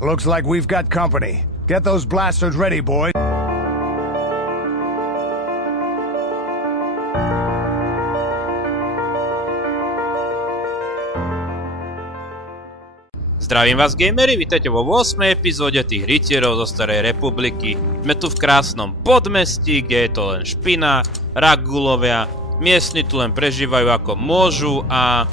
Looks like we've got company. Get those blasters ready, boys. Zdravím vás, gamery, vítajte vo 8. epizóde tých rytierov zo Starej republiky. Sme tu v krásnom Podmestí, kde je to len špina, Rakghoulovia, miestni tu len prežívajú ako môžu a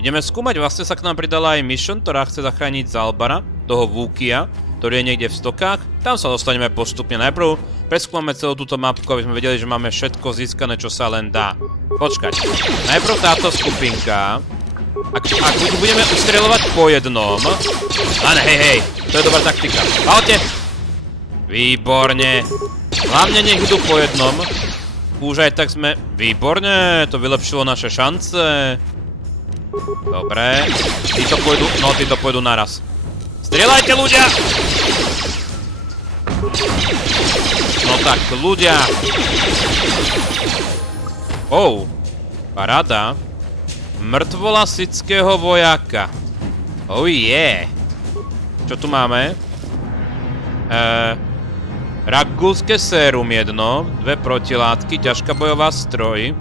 ideme skúmať. Vlastne sa k nám pridala aj mission, ktorá chce zachrániť Zaalbara, toho Vúkia, ktorý je niekde v stokách. Tam sa dostaneme postupne. Najprv preskúmame celú túto mapku, aby sme vedeli, že máme všetko získané, čo sa len dá. Počkať. Najprv táto skupinka. Ak budeme ustreľovať po jednom... Ale hej, to je dobrá taktika. Palte! Výborne. Hlavne nech idú po jednom. Už aj tak sme... Výborne, to vylepšilo naše šance. Dobre. Títo pôjdu naraz. Strieľajte, ľudia! No tak, ľudia. Paráda. Mŕtvola sického vojaka. Oh yeah. Čo tu máme? Rakghouľské sérum jedno, 2 protilátky, ťažká bojová stroj.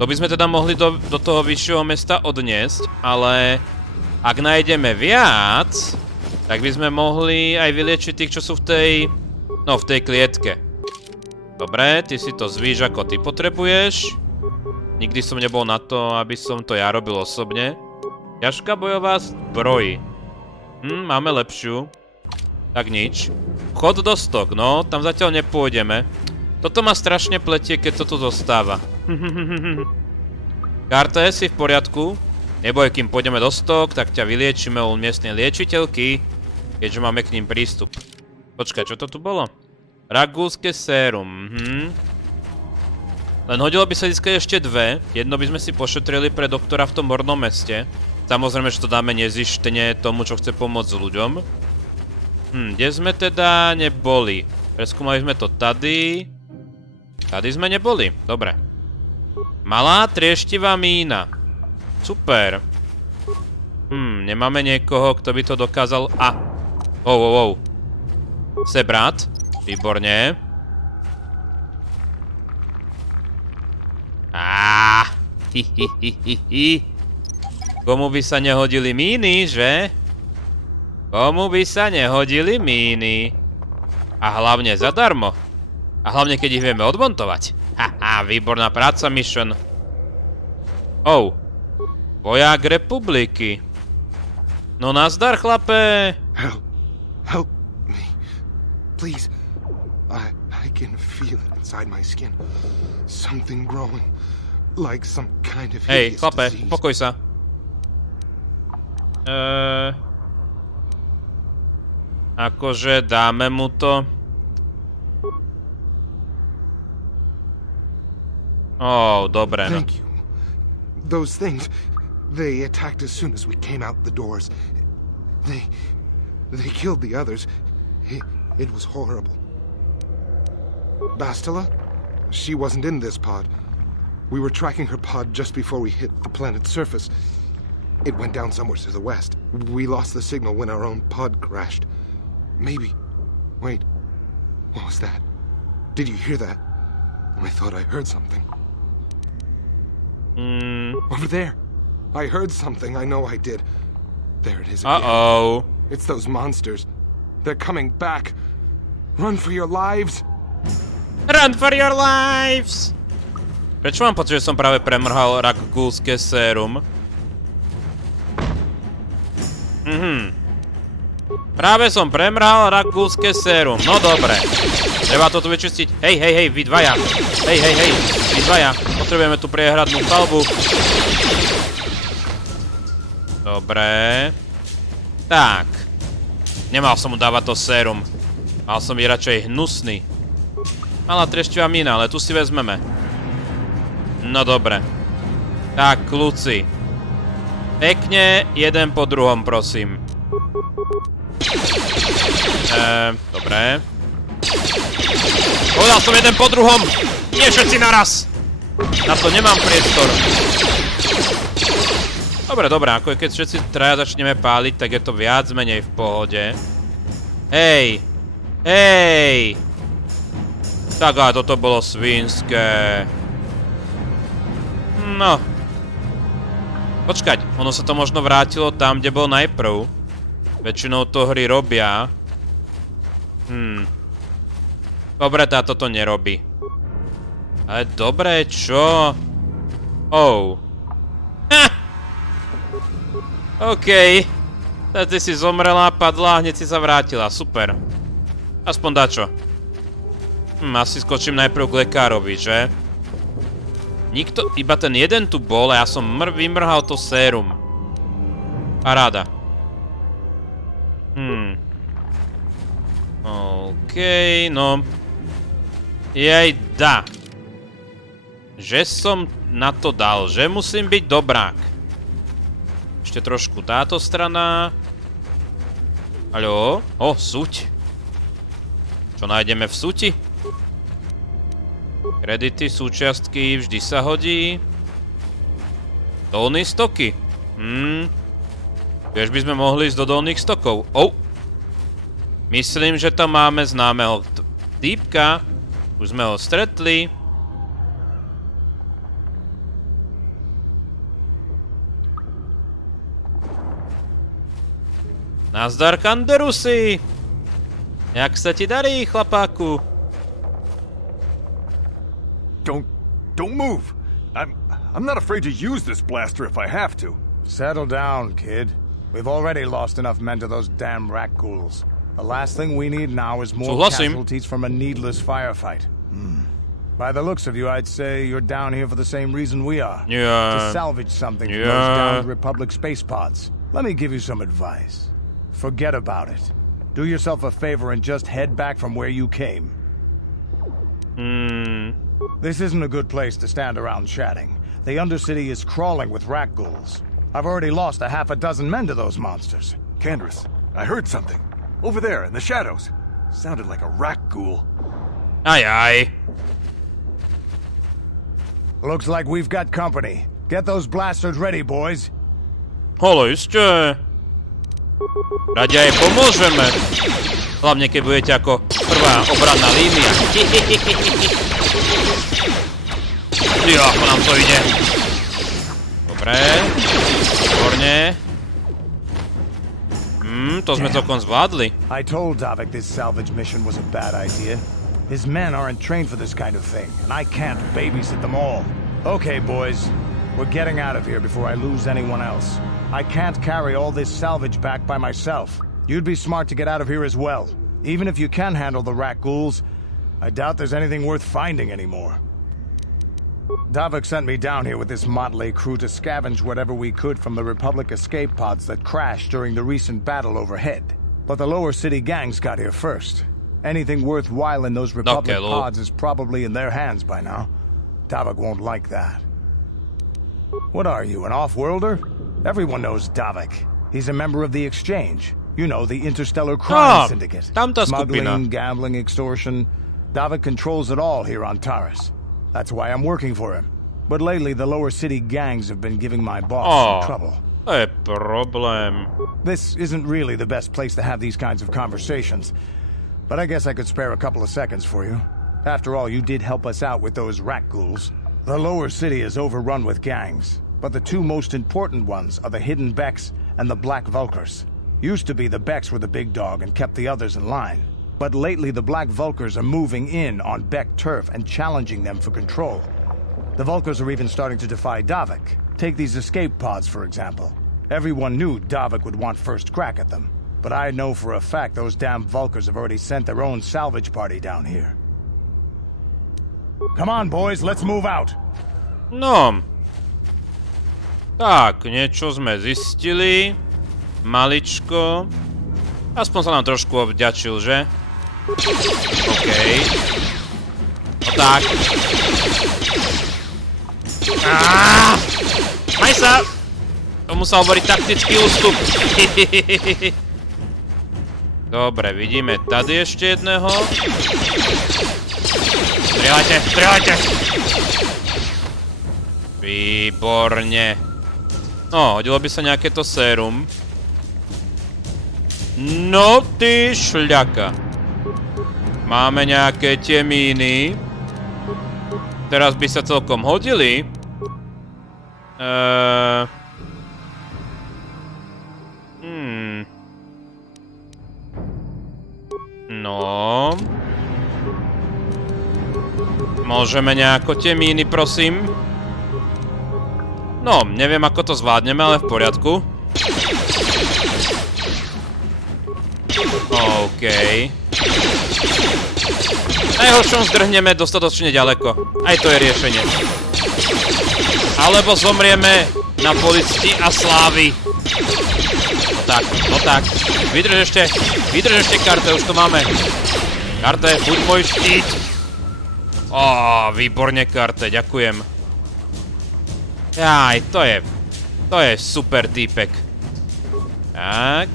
To by sme teda mohli do toho vyššieho mesta odniesť, ale ak nájdeme viac, tak by sme mohli aj vyliečiť tých, čo sú v tej klietke. Dobre, ty si to zvíš, ako ty potrebuješ. Nikdy som nebol na to, aby som to ja robil osobne. Ťažká bojová zbroj. Máme lepšiu. Tak nič. Vchod do stok, no, tam zatiaľ nepôjdeme. Toto ma strašne pletie, keď to tu zostáva. Karta, si v poriadku? Neboj, kým pôjdeme do stok, tak ťa vyliečíme u miestnej liečiteľky, keďže máme k ním prístup. Počkaj, čo to tu bolo? Rakghouľské sérum, Len hodilo by sa získať ešte 2. Jedno by sme si pošetrili pre doktora v tom mornom meste. Samozrejme, že to dáme nezištne tomu, čo chce pomôcť ľuďom. Kde sme teda neboli? Preskúmali sme to tady. Tady sme neboli. Dobre. Malá trieštivá mína. Super. Nemáme niekoho, kto by to dokázal... Sebrat. Výborne. Komu by sa nehodili míny, že? Komu by sa nehodili míny? A hlavne zadarmo. A hlavne, keď ich vieme odmontovať. Výborná práca, mission. Vojak republiky. No nazdar, chlape. Help me. Please. I can feel it inside my skin. Something growing. Like some kind of hideous chlape, disease. pokoj sa. Akože dáme mu to. Dobre, no. Thank you. Those things, they attacked as soon as we came out the doors. They killed the others. It was horrible. Bastila? She wasn't in this pod. We were tracking her pod just before we hit the planet's surface. It went down somewhere to the west. We lost the signal when our own pod crashed. Maybe. Wait. What was that? Did you hear that? I thought I heard something. Over there. I heard something. I know I did. There it is again. It's those monsters. They're coming back. Run for your lives. Run for your lives! Prečo mám pocit, že som práve premrhal Rakghouľské sérum? Práve som premrhal Rakghouľské sérum. No dobre. Treba to tu vyčistiť. Hej, vy dvaja. Hej, vy dvaja. Potrebujeme tu priehradnú palbu. Dobre. Tak. Nemal som mu dávať to sérum. Mal som byť radšej hnusný. Malá trieštivá mína, ale tu si vezmeme. No dobre. Tak, kľúci. Pekne, jeden po druhom, prosím. Dobre. Povedal som jeden po druhom! Nie všetci naraz! Na to nemám priestor. Dobre, ako keď všetci traja začneme páliť, tak je to viac menej v pohode. Hej! Tak a toto bolo svinské. No. Počkať, ono sa to možno vrátilo tam, kde bol najprv. Väčšinou to hry robia. Dobre, táto to nerobí. Ale dobre, čo? OK. Tá ty si zomrela, padla a hneď si sa vrátila. Super. Aspoň dačo. Asi skočím najprv k lekárovi, že? Nikto, iba ten jeden tu bol a ja som vymrhal to sérum. Paráda. OK, no. Jejda. Že som na to dal, že musím byť dobrák. Ešte trošku táto strana. Haló? Suť. Čo nájdeme v suti? Kredity, súčiastky, vždy sa hodí. Dolné stoky. Vieš, by sme mohli ísť do dolných stokov. Myslím, že tam máme známeho týpka. Už sme ho stretli. Nazdar, Canderusy! Jak sa ti darí, chlapáku? Don't move. I'm not afraid to use this blaster if I have to. Settle down, kid. We've already lost enough men to those damn Rakghouls. The last thing we need now is more casualties from a needless firefight. By the looks of you, I'd say you're down here for the same reason we are. To salvage something from those downed Republic space pods. Let me give you some advice. Forget about it. Do yourself a favor and just head back from where you came. This isn't a good place to stand around chatting. The Undercity is crawling with Rakghouls. I've already lost a half a dozen men to those monsters. Canderous, I heard something. Over there, in the shadows. Sounded like a Rakghoul. Aye. Looks like we've got company. Get those blasters ready, boys. Ešte. Radi aj pomôžeme. Hlavne, keď budete ako prvá obranná línia. Ako nám to ide. Dobre. Výborne. To sme celkom zvládli. I told Davik this salvage mission was a bad idea. His men aren't trained for this kind of thing, and I can't babysit them all. Okay, boys. We're getting out of here before I lose anyone else. I can't carry all this salvage back by myself. You'd be smart to get out of here as well. Even if you can handle the Rakghouls, I doubt there's anything worth finding anymore. Davik sent me down here with this motley crew to scavenge whatever we could from the Republic escape pods that crashed during the recent battle overhead. But the lower city gangs got here first. Anything worthwhile in those Republic pods is probably in their hands by now. Davik won't like that. What are you, an off-worlder? Everyone knows Davik. He's a member of the Exchange. You know, the interstellar crime syndicate. Smuggling, gambling, extortion. Davik controls it all here on Taurus. That's why I'm working for him. But lately, the lower city gangs have been giving my boss some trouble. Problem. This isn't really the best place to have these kinds of conversations. But I guess I could spare a couple of seconds for you. After all, you did help us out with those Rakghouls. The lower city is overrun with gangs. But the two most important ones are the Hidden Becks and the Black Vulkars. Used to be the Becks were the big dog and kept the others in line. But lately the Black Vulkars are moving in on Beck turf and challenging them for control. The Vulkars are even starting to defy Davik. Take these escape pods, for example. Everyone knew Davik would want first crack at them. But I know for a fact those damn Vulkars have already sent their own salvage party down here. Come on, boys, let's move out. No. Tak, niečo sme zistili. Maličko. Aspoň sa nám trošku ovďačil, že? OK. No tak. Maj sa! Tomu sa hovorí taktický ústup. Dobre, vidíme tady ešte jedného. Strieľajte, strieľajte! Výborne. No, hodilo by sa nejaké to sérum. No ty šľaka. Máme nejaké temíny. Teraz by sa celkom hodili. No. Môžeme nejako temíny, prosím. No, neviem, ako to zvládneme, ale v poriadku. OK. Najhoršom zdrhneme dostatočne ďaleko. Aj to je riešenie. Alebo zomrieme na policti a slávy. No tak, no tak. Vydrž ešte, Karte, už to máme. Karte, buď môj štít. Ó, výborne, Karte, ďakujem. Jaj, to je super týpek. Tak.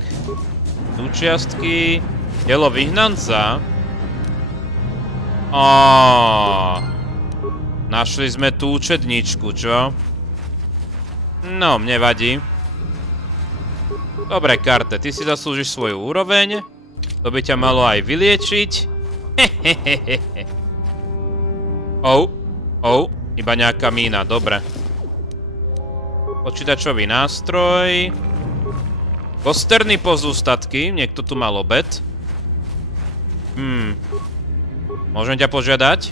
Súčiastky. Telo vyhnanca. Ó. Našli sme tú učedničku, čo? No, nevadí. Dobre, Karte, ty si zaslúžiš svoju úroveň. To by ťa malo aj vyliečiť. Hehehehe. Iba nejaká mína, dobre. Počítačový nástroj. Kosterný pozústatky, niekto tu mal obed. Môžem ťa požiadať?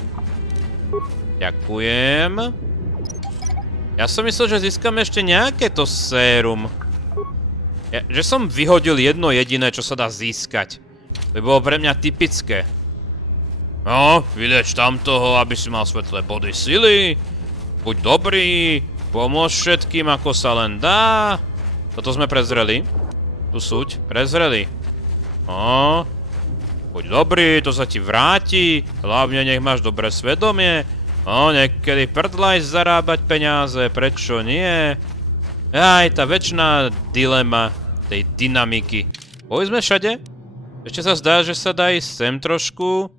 Ďakujem. Ja som myslel, že získame ešte nejaké to sérum. Že som vyhodil jedno jediné, čo sa dá získať. To by bolo pre mňa typické. No, vyleč tam toho, aby si mal svetlé body sily. Buď dobrý, pomôž všetkým, ako sa len dá. Toto sme prezreli. Tu súď, prezreli. No, buď dobrý, to sa ti vráti. Hlavne nech máš dobré svedomie. No, niekedy prdlaj zarábať peniaze, prečo nie? Aj tá večná dilema tej dynamiky. Boli sme všade? Ešte sa zdá, že sa dá ísť sem trošku.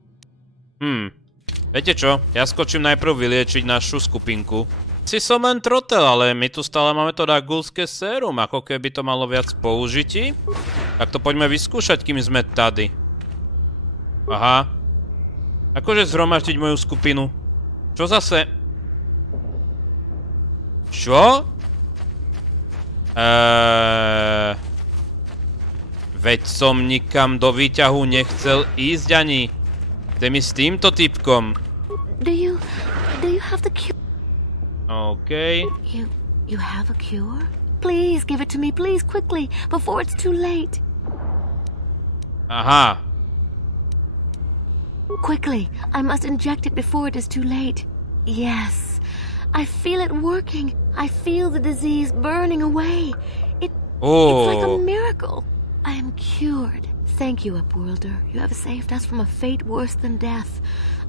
Viete čo? Ja skočím najprv vyliečiť našu skupinku. Si som len trotel, ale my tu stále máme to rakghouľské sérum, ako keby to malo viac použití. Tak to poďme vyskúšať, kým sme tady. Aha. Akože zhromaždiť moju skupinu? Čo zase? Čo? Veď som nikam do výťahu nechcel ísť ani. Chcem ísť s týmto typkom. Do you have the cure? OK. You have a cure? Please give it to me, please, quickly, before it's too late. Aha. Quickly, I must inject it before it is too late. Yes, I feel it working. I feel the disease burning away. It's like a miracle. I am cured. Thank you, Upworlder. You have saved us from a fate worse than death.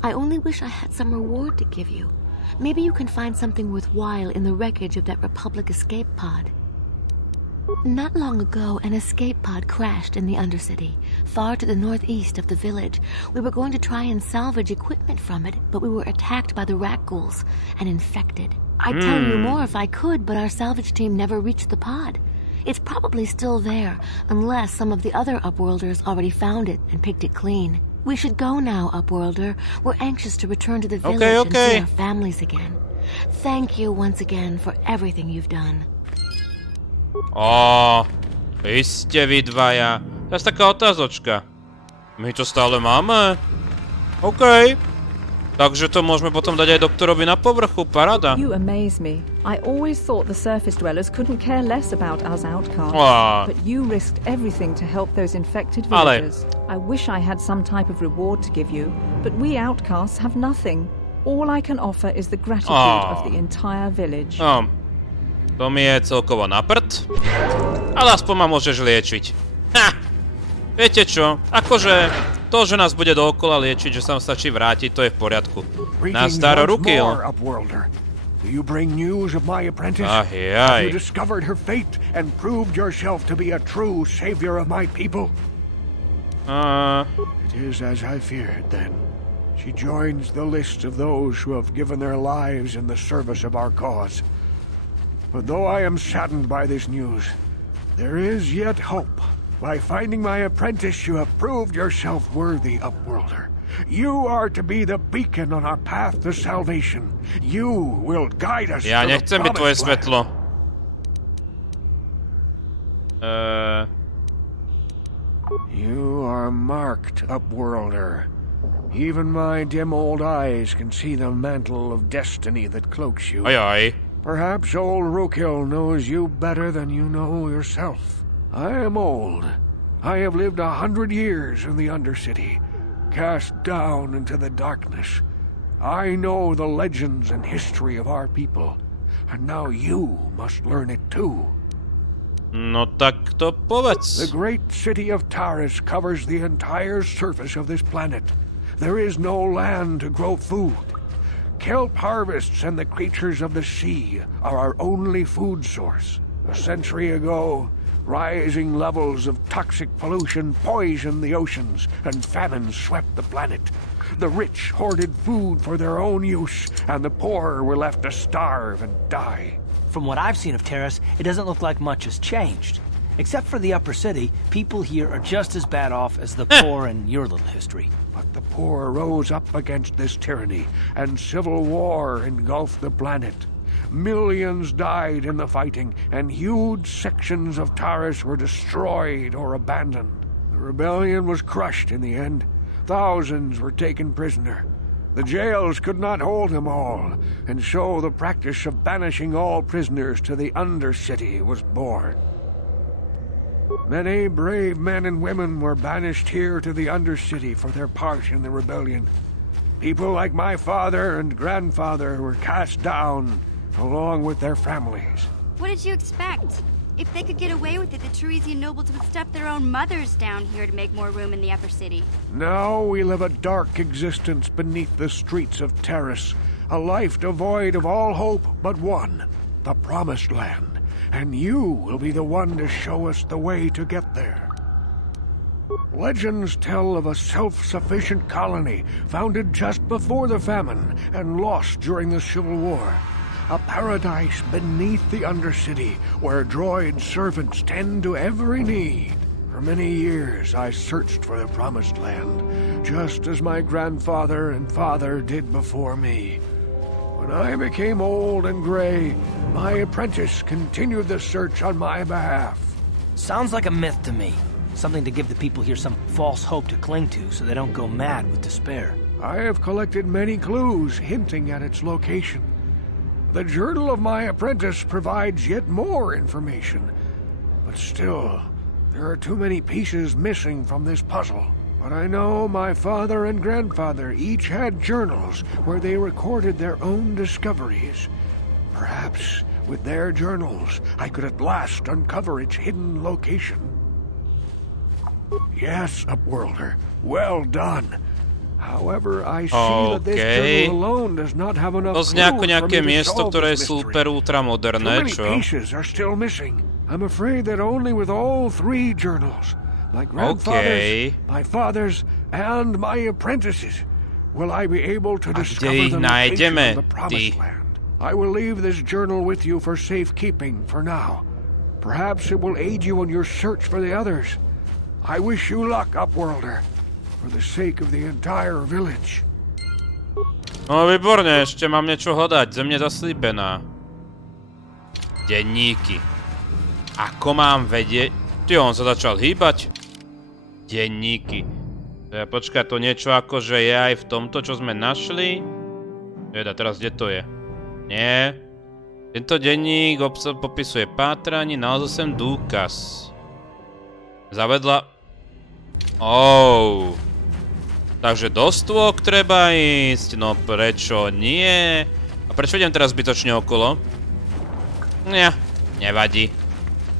I only wish I had some reward to give you. Maybe you can find something worthwhile in the wreckage of that Republic escape pod. Not long ago, an escape pod crashed in the Undercity, far to the northeast of the village. We were going to try and salvage equipment from it, but we were attacked by the Rakghouls and infected. I'd tell you more if I could, but our salvage team never reached the pod. It's probably still there, unless some of the other Upworlders already found it and picked it clean. We should go now, Upworlder. We're anxious to return to the village and see our families again. Thank you once again for everything you've done. Vy ste vy dvaja. To je taká otázočka. My to stále máme? OK. Takže to môžeme potom dať aj doktorovi na povrchu, paráda. You amaze me. I always thought the surface dwellers couldn't care less about us outcasts. But you risked everything to help those infected villagers. I wish I had some type of reward to give you, but we outcasts have nothing. All I can offer is the gratitude of the entire village. To mi je celkovo na prd. Ale aspoň ma môžeš liečiť. Ha! Viete čo? Akože to, že nás bude dookola liečiť, že sa nám stačí vrátiť, to je v poriadku. Nazdar, Rukil. Do you bring news of my apprentice? Have you discovered her fate and proved yourself to be a true savior of my people? It is as I feared, then. She joins the list of those who have given their lives in the service of our cause. But though I am saddened by this news, there is yet hope. By finding my apprentice, you have proved yourself worthy, Upworlder. You are to be the beacon on our path to salvation. You will guide us Ja to the nechcem byť tvoje promised svetlo. land. You are marked, Upworlder. Even my dim old eyes can see the mantle of destiny that cloaks you. Ajaj. Perhaps old Rookhill knows you better than you know yourself. I am old. I have lived 100 years in the Undercity, cast down into the darkness. I know the legends and history of our people, and now you must learn it too. No tak to povedz. The great city of Taris covers the entire surface of this planet. There is no land to grow food. Kelp harvests and the creatures of the sea are our only food source. A century ago, rising levels of toxic pollution poisoned the oceans, and famine swept the planet. The rich hoarded food for their own use, and the poor were left to starve and die. From what I've seen of Taris, it doesn't look like much has changed. Except for the upper city, people here are just as bad off as the poor in your little history. But the poor rose up against this tyranny, and civil war engulfed the planet. Millions died in the fighting, and huge sections of Taris were destroyed or abandoned. The rebellion was crushed in the end. Thousands were taken prisoner. The jails could not hold them all, and so the practice of banishing all prisoners to the Undercity was born. Many brave men and women were banished here to the Undercity for their part in the rebellion. People like my father and grandfather were cast down, along with their families. What did you expect? If they could get away with it, the Teresian nobles would stuff their own mothers down here to make more room in the upper city. Now we live a dark existence beneath the streets of Taris, a life devoid of all hope but one, the Promised Land. And you will be the one to show us the way to get there. Legends tell of a self-sufficient colony founded just before the famine and lost during the Civil War. A paradise beneath the Undercity where droid servants tend to every need. For many years I searched for the Promised Land, just as my grandfather and father did before me. When I became old and gray, my apprentice continued the search on my behalf. Sounds like a myth to me. Something to give the people here some false hope to cling to so they don't go mad with despair. I have collected many clues hinting at its location. The journal of my apprentice provides yet more information. But still, there are too many pieces missing from this puzzle. But I know my father and grandfather each had journals where they recorded their own discoveries. Perhaps with their journals, I could at last uncover its hidden location. Yes, Upworlder, well done. However, I see that this journal alone does not have enough clues for me to solve this mystery. Too many pieces are still missing. I'm afraid that only with all three journals, my grandfather's, my father's, and my apprentice's, will I be able to discover the location of the Promised Land. I will leave this journal with you for safekeeping for now. Perhaps it will aid you in your search for the others. I wish you luck, Upworlder, for the sake of the entire village. No výborne, ešte mám niečo hľadať. Země zaslíbená. Denníky. Ako mám vedieť? Ty, on sa začal hýbať. Denníky. Počkaj, to niečo akože je aj v tomto, čo sme našli? Jeda, teraz kde to je? Nie. Tento denník popisuje pátranie, nalezol sem dôkaz. Zavedla... Takže do stôk treba ísť, no prečo nie? A prečo idem teraz zbytočne okolo? Nie, nevadí.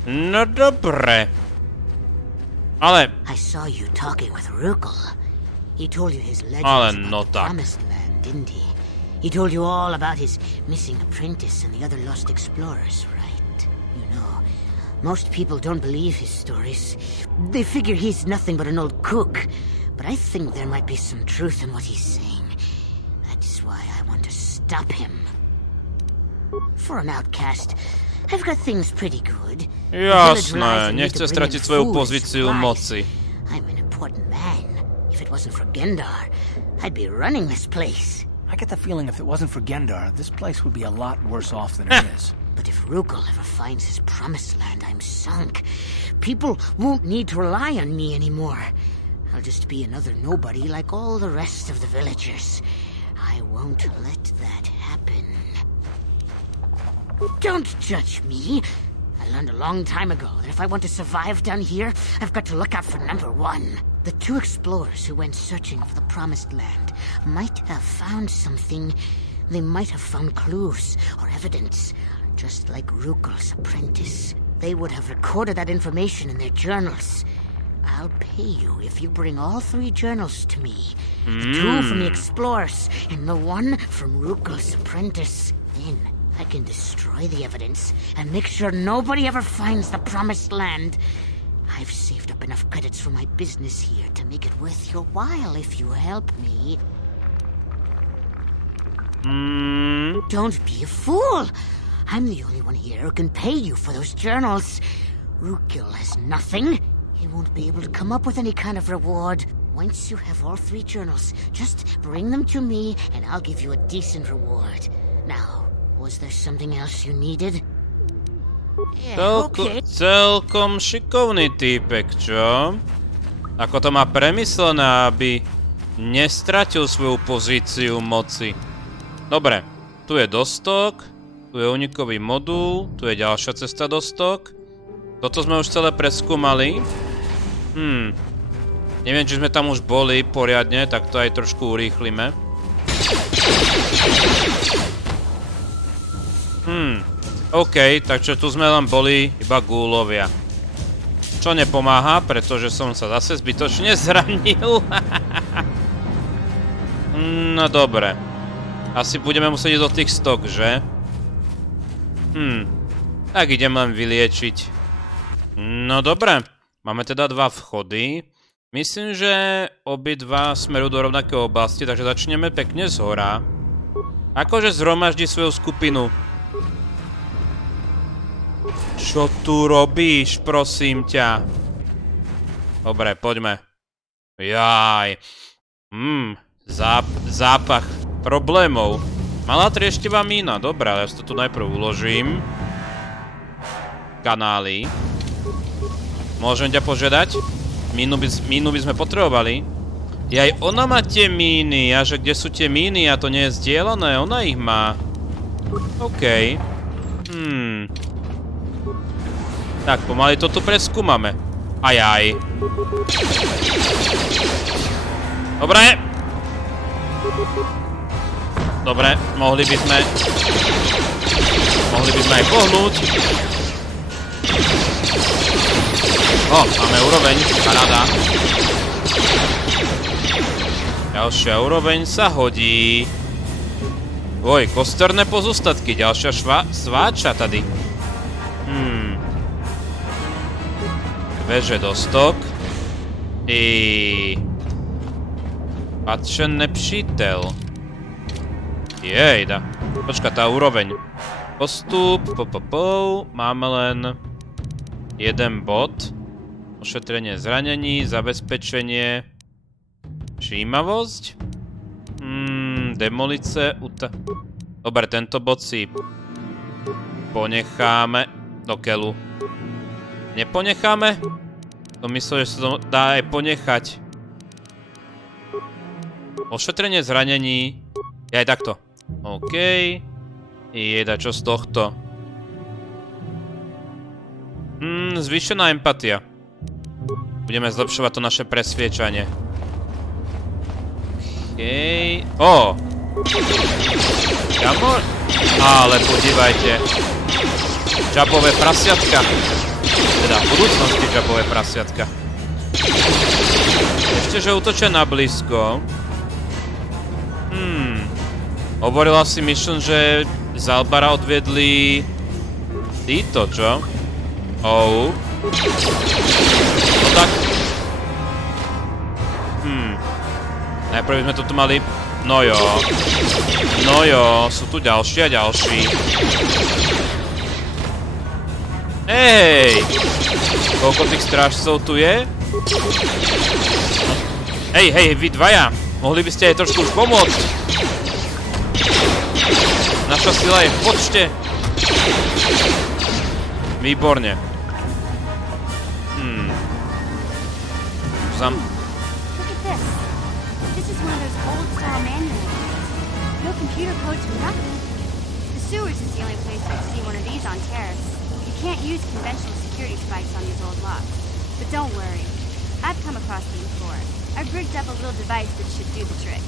No dobre. Ale... I saw you talking with Rookhill. He told you his legends about the Promised Land, didn't he? He told you all about his missing apprentice and the other lost explorers, right? You know, most people don't believe his stories. They figure he's nothing but an old cook. But I think there might be some truth in what he's saying. That is why I want to stop him. For an outcast, I've got things pretty good. Jasné, nechce stratiť svoju pozíciu moci. I'm an important man. If it wasn't for Gendar, I'd be running this place. I get the feeling if it wasn't for Gendar, this place would be a lot worse off than it is. But if Rukul ever finds his promised land, I'm sunk. People won't need to rely on me anymore. I'll just be another nobody like all the rest of the villagers. I won't let that happen. Don't judge me. I learned a long time ago that if I want to survive down here, I've got to look out for number one. The two explorers who went searching for the Promised Land might have found something. They might have found clues or evidence, just like Rukul's apprentice. They would have recorded that information in their journals. I'll pay you if you bring all 3 journals to me. The 2 from the explorers and the 1 from Rukul's apprentice. Then I can destroy the evidence and make sure nobody ever finds the Promised Land. I've saved up enough credits for my business here to make it worth your while if you help me. Don't be a fool. I'm the only one here who can pay you for those journals. Rukul has nothing. He won't be able to come up with any kind of reward. Once you have all 3 journals, just bring them to me and I'll give you a decent reward. Now, was there something else you needed? Celkom šikovný týpek, čo? Ako to má premyslené, aby nestratil svoju pozíciu moci. Dobre, tu je dostok, tu je unikový modul, tu je ďalšia cesta do stok. Toto sme už celé preskúmali. Neviem, či sme tam už boli poriadne, tak to aj trošku urýchlime. OK, takže tu sme len boli iba Ghoulovia. Čo nepomáha, pretože som sa zase zbytočne zranil. No dobre. Asi budeme musieť ísť do tých stok, že? Tak idem len vyliečiť. No dobre. Máme teda 2 vchody. Myslím, že obidva smerujú do rovnakej oblasti, takže začneme pekne zhora. Akože zhromaždi svoju skupinu. Čo tu robíš, prosím ťa? Dobre, poďme. Jaj. Zápach problémov. Malá trieštivá mína. Dobre, ja si to tu najprv uložím. Kanály. Môžem ťa požiadať? Mínu by sme potrebovali. Jaj, ona má tie míny. A že kde sú tie míny? A to nie je zdieľané. Ona ich má. OK. Tak, pomaly to tu preskúmame. Ajaj. Dobre. Dobre, mohli by sme aj pohnúť. Máme úroveň, paráda. Ďalšia úroveň sa hodí. Kosterné pozostatky, ďalšia sváča tady. Veže do stok. Patrzen nepřítel. Jejda. Počka, tá úroveň. Postup, máme len 1 bod. Ošetrenie zranení, zabezpečenie. Všímavosť. Demolice, Dobre, tento bod si ponecháme do keľu. Neponecháme? To myslel, že sa to dá aj ponechať. Ošetrenie zranení. Aj takto. OK. Jeda, čo z tohto? Zvýšená empatia. Budeme zlepšovať to naše presviečanie. OK. Ale podívajte. Čapové prasiatka. Teda v budúcnosti čapové prasiatka. Ešte, že útočia na blízko. Hovorila si Mission, že Zaalbara odviedli títo, čo? No tak. Najprv sme tu mali... No jo, sú tu ďalší a ďalší. Hej! Koľko tých strážcov tu je? Hej, vy dvaja! Mohli by ste aj trošku už pomôcť. Naša sila je v počte. Výborne. Look at this. This is one of those old-style manuals. No computer codes for nothing. The sewers is the only place I'd see one of these on Terrace. You can't use conventional security spikes on these old locks. But don't worry. I've come across these before. I've rigged up a little device that should do the trick.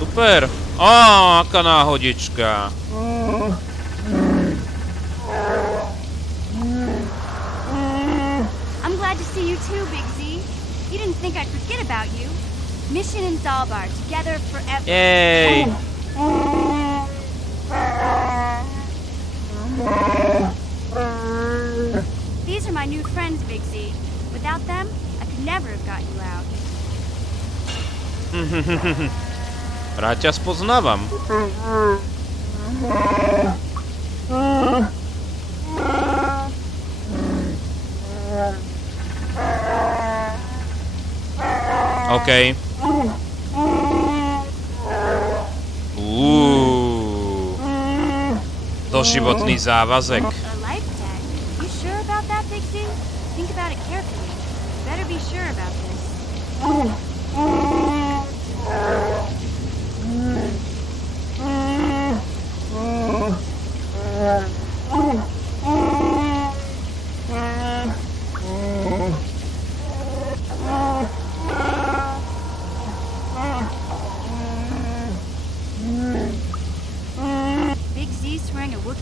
Super. Á, aká náhodička. I'm glad to see you too, Big Z. You didn't think I'd forget about you. Mission in Zaalbar, together forever. Yay! These are my new friends, Big Z. Without them, I could never have gotten you out. Rád ťa spoznávam. OK. Doživotný závazek.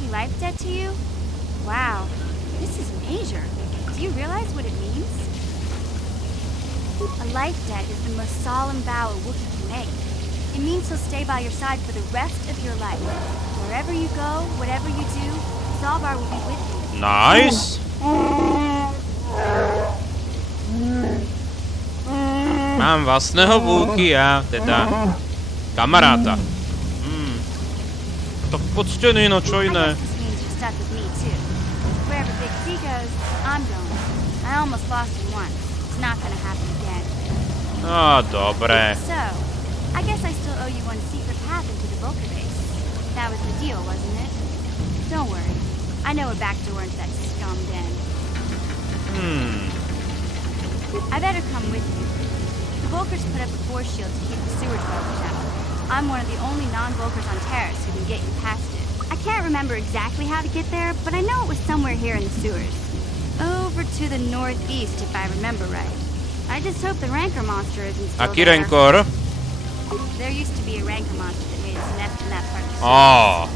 Life debt to you? Wow, this is major. Do you realize what it means? A life debt is the most solemn vow a Wookiee can make. It means he'll stay by your side for the rest of your life. Wherever you go, whatever you do, Zaalbar will be with you. Nice. Mám vlastného Wookiea, teda kamaráta. Tak poctený, no čo iné. Á, dobre. I guess I still owe you one secret path into the Vulcan base. That was the deal, wasn't it? Don't worry. I know a back door into that scum den. I better come with you. The Vulkars put up a force shield to keep the sewer dwellers out. I'm one of the only non-Vulkars on Terrace who can get you past it. I can't remember exactly how to get there, but I know it was somewhere here in the sewers. Over to the northeast, if I remember right. I just hope the rancor monster isn't still Aký there. rancor? There used to be a rancor monster that made its nest in that part of the sewers. Oh.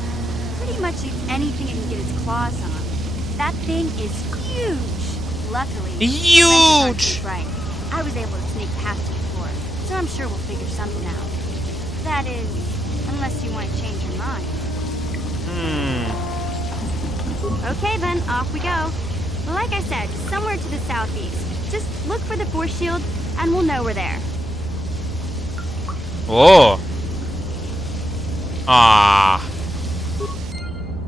Pretty much eats anything it can get its claws on. That thing is huge. Luckily, huge. Right. I was able to sneak past it before, so I'm sure we'll figure something out. That is, unless you want to change your mind. Okay then, off we go. Well, like I said, somewhere to the southeast. Just look for the force shield, and we'll know we're there. Oh.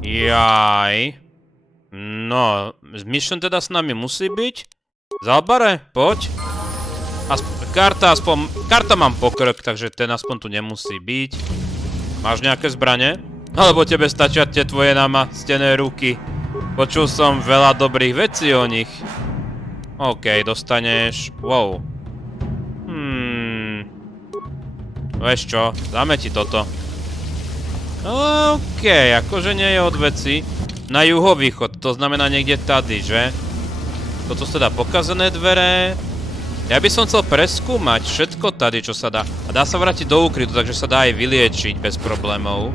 Jaj. No, mission teda s nami musí byť. Zaalbare, poď. Karta mám pokrk, takže ten aspoň tu nemusí byť. Máš nejaké zbrane? Alebo tebe stačia tie tvoje namastené ruky? Počul som veľa dobrých vecí o nich. OK, dostaneš... Wow. Vieš čo, dáme ti toto. OK, akože nie je od veci. Na juhovýchod, to znamená niekde tady, že? Toto sú teda pokazené dvere. Ja by som chcel preskúmať všetko tady, čo sa dá. A dá sa vrátiť do úkrytu, takže sa dá aj vyliečiť bez problémov.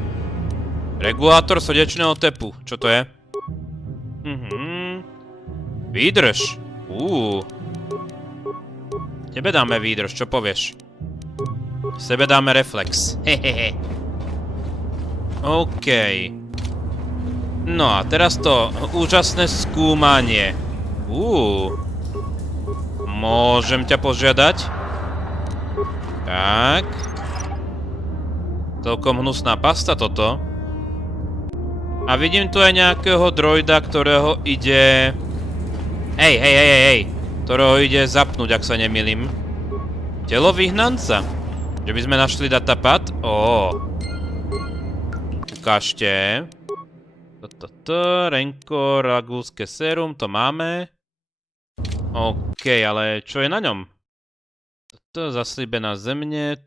Regulátor srdečného tepu. Čo to je? Výdrž. Tebe dáme výdrž, čo povieš? Sebe dáme reflex. Hehehe. OK. No a teraz to úžasné skúmanie. Môžem ťa požiadať? Tak. Celkom hnusná pasta toto. A vidím tu aj nejakého droida, ktorého ide... Hej. Ktorého ide zapnúť, ak sa nemýlim. Telo vyhnanca. Že by sme našli datapad? Ukážte. Renko, ragulské sérum, to máme. OK, ale čo je na ňom? Zaslíbená zemne.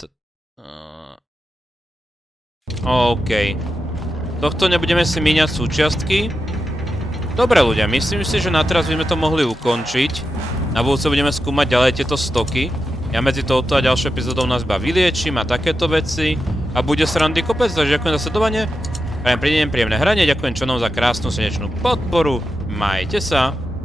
OK. Tohto nebudeme si míňať súčiastky. Dobre ľudia, myslím si, že na teraz by sme to mohli ukončiť. Na budúce budeme skúmať ďalej tieto stoky. Ja medzi touto a ďalšou epizódou nás iba vyliečím a takéto veci. A bude srandy kopec, takže ďakujem za sledovanie. Prajem príjemné hranie, ďakujem členom za krásnu slnečnú podporu. Majte sa.